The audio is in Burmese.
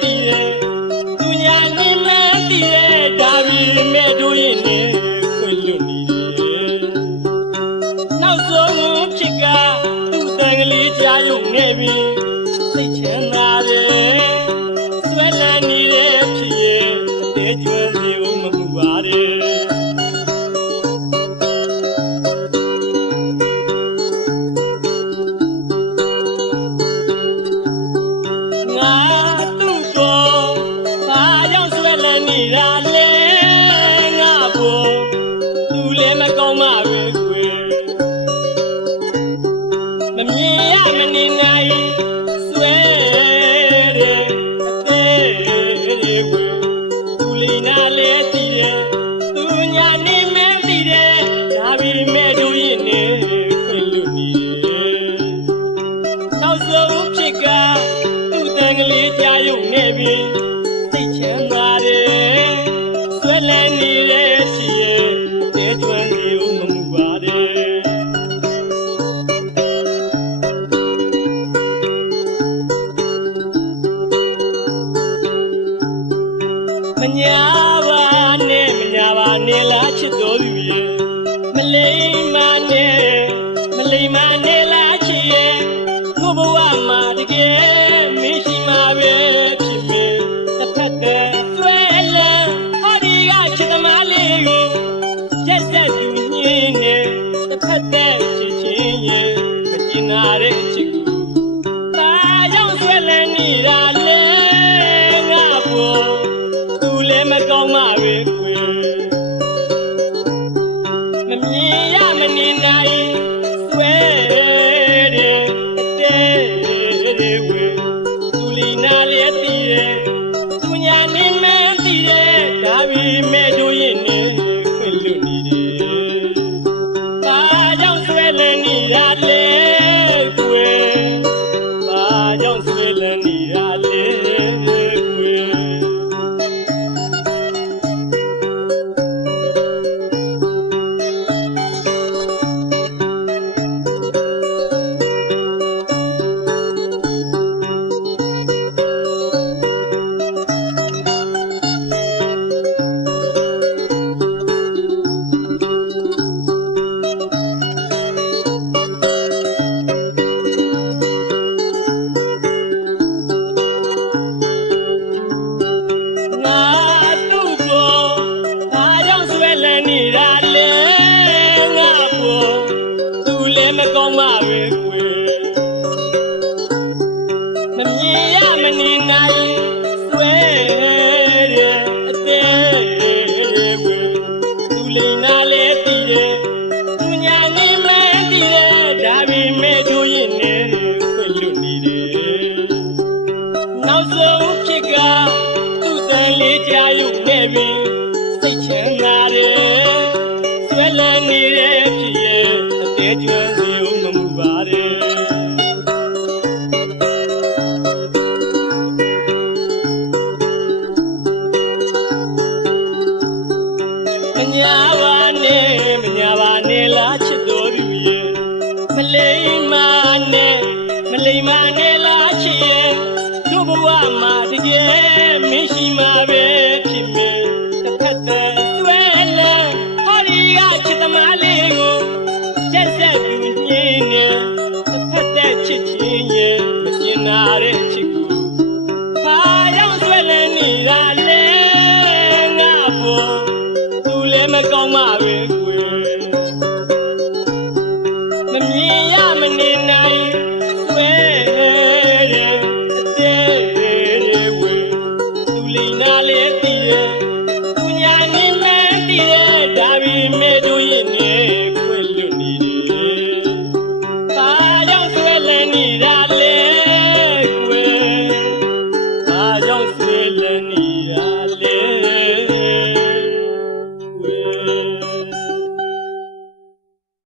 တီးတယ်သူညာနေမဲတီးတယ်ဒါပေမဲ့တို့ရင်နဲ့ခွင့်လွတ်နေတယ်နောက်ဆုံးဖြစ်ကသူ့တန်ကလေးကြားရုံနဲ့ပြီစိတ်ချမ်းသာတယ်ဆွဲလန်းနေတဲ့ဖြစ်ရဲ့အသေးကျွမ်းစီဦးမမှုပါတယ်မညာပါနဲ့လားချစ်တော်သူရဲ့မလိမ္မာနဲ့လားချစ်ရဲ့ကိုဘဝမှာတကယ်မရှိမှာပဲဖြစ်မေတစ်ဖက်တည်းဆွဲလန်းဟောဒီကချစ်သမားလေးကိုရက်ဆက်သူညင်းနေတစ်ဖက်တည်းချစ်ချင်းရဲ့မကျင်နာတဲ့ချစ်ကိုဒါကြောင့်ဆွဲလန်းနေတာလေငါဘောမကောင်းမှာပဲကွယ်မမြင်ရမနေနိုင်ဆွဲတဲ့အတဲ့ဝဲသူလီနာလေးတည်တယ်သူညာနေမတည်တယ်ဒါပေမဲ့တို့ရင်နဲ့ခွင့်လွတ်နေတယ်ဘာကြောင့်ဆွဲလန်းနေတာလဲကွယ်ဘာကြောင့်ဆွဲလန်းနေတာလဲနောက်ဆုံးဖြစ်ကသူ့တန်လေးကြားရုံနဲ့ပြီစိတ်ချမ်းသာတယ်ဆွဲလန်းနေတဲ့ဖြစ်ရဲ့အသေးကျွမ်းစီဦးမမှုပါတယ်မညာပါနဲ့လားချစ်တော်သူရဲ့မလိမ္မာနဲ့လားချစ်ရဲ့တို့ဘဝမှာတကယ်မရှိမှာပဲဖြစ်မေတစ်ဖက်တည်းဆွဲလန်းဟောဒီကချစ်သမားလေးကိုရက်ဆက်သူညင်းနေတစ်ဖက်တည်းချစ်ချင်းရဲ့မကျင်နာတဲ့ချစ်ကိုဘာကြောင့်ဆွဲလန်းနေတာလဲငါဘောသူလည်းမကောင်းမှာပဲကွယ်မမြင်ရမနေနိုင်ဆွဲတဲ့အတဲ့ဝဲသူလိန်နာလေးတည်တယ်သူညာနေမဲတည်တယ်ဒါပေမဲ့တို့ရင်နဲ့ခွင့်လွတ်နေတယ်ဘာကြောင့်ဆွဲလန်းနေတာလဲကွယ်ဘာကြောင့်ဆွဲလန်းနေ